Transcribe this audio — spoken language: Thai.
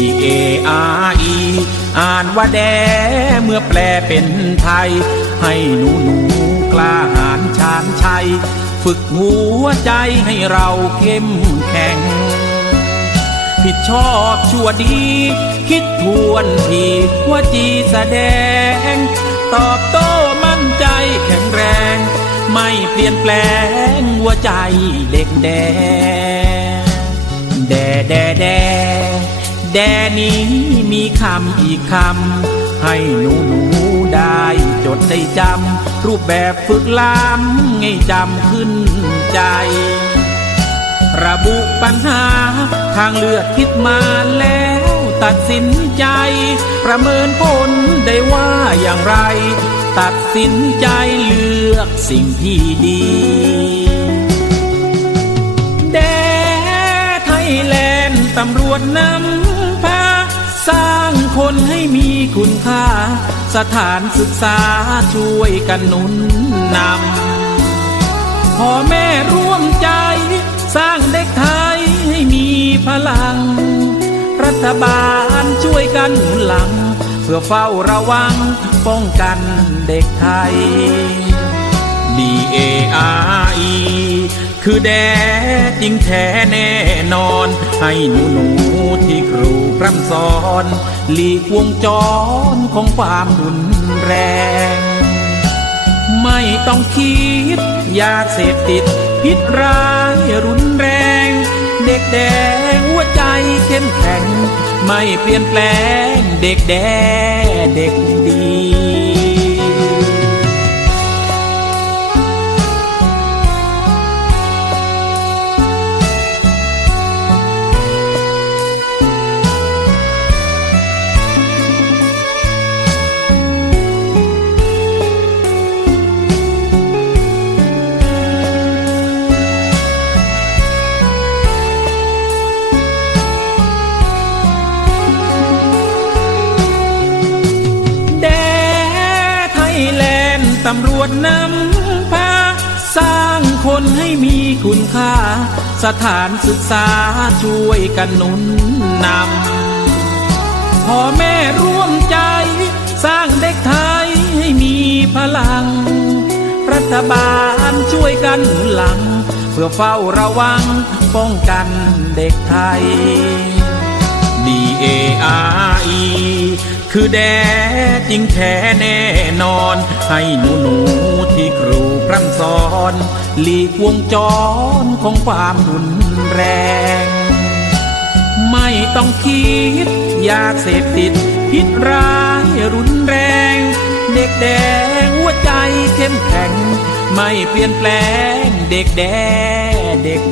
อีอ่านว่าแดเมื่อแปลเป็นไทย ให้หนูหนูกล้าหาญชาญชัย ฝึกหัวใจให้เราเข้มแข็ง ผิดชอบชั่วดี คิดทวนทีว่าจีแสดง ตอบโต้มั่นใจแข็งแรง ไม่เปลี่ยนแปลงหัวใจเด็กแดงแดแดแด แดนี้มีคำอีกคำ ให้หนูหนูได้จดได้จำ รูปแบบฝึกล้ำให้จำขึ้นใจ ระบุปัญหา ทางเลือกคิดมาแล้วตัดสินใจ ประเมินผลได้ว่าอย่างไร ตัดสินใจเลือกสิ่งที่ดีแดไทยแลนด์ตำรวจนำ สร้างคนให้มีคุณค่า สถานศึกษาช่วยกันหนุนนำพ่อแม่ร่วมใจ สร้างเด็กไทยให้มีพลัง รัฐบาลช่วยกันหนุนหลัง เพื่อเฝ้าระวังป้องกันเด็กไทย D A R E คือแดดจริงแท้แน่นอน ให้หนูหนูที่ครูพร่ำสอน หลีกวงจรของความรุนแรง ไม่ต้องคิดยาเสพติด พิษร้ายรุนแรง เด็กแดงหัวใจเข้มแข็ง ไม่เปลี่ยนแปลงเด็กแดงเด็กดี ตำรวจนำพา สร้างคนให้มีคุณค่า สถานศึกษาช่วยกันหนุนนำพ่อแม่ร่วมใจ สร้างเด็กไทยให้มีพลัง รัฐบาลช่วยกันหนุนหลัง เพื่อเฝ้าระวังป้องกันเด็กไทย D A R E คือแดจริงแท้แน่นอน ให้หนูหนูที่ครูพร่ำสอน หลีกวงจรของความรุนแรง ไม่ต้องคิดอยากเสพติด พิษร้ายรุนแรง เด็กแดงหัวใจเข้มแข็ง ไม่เปลี่ยนแปลงเด็กแดงเด็ก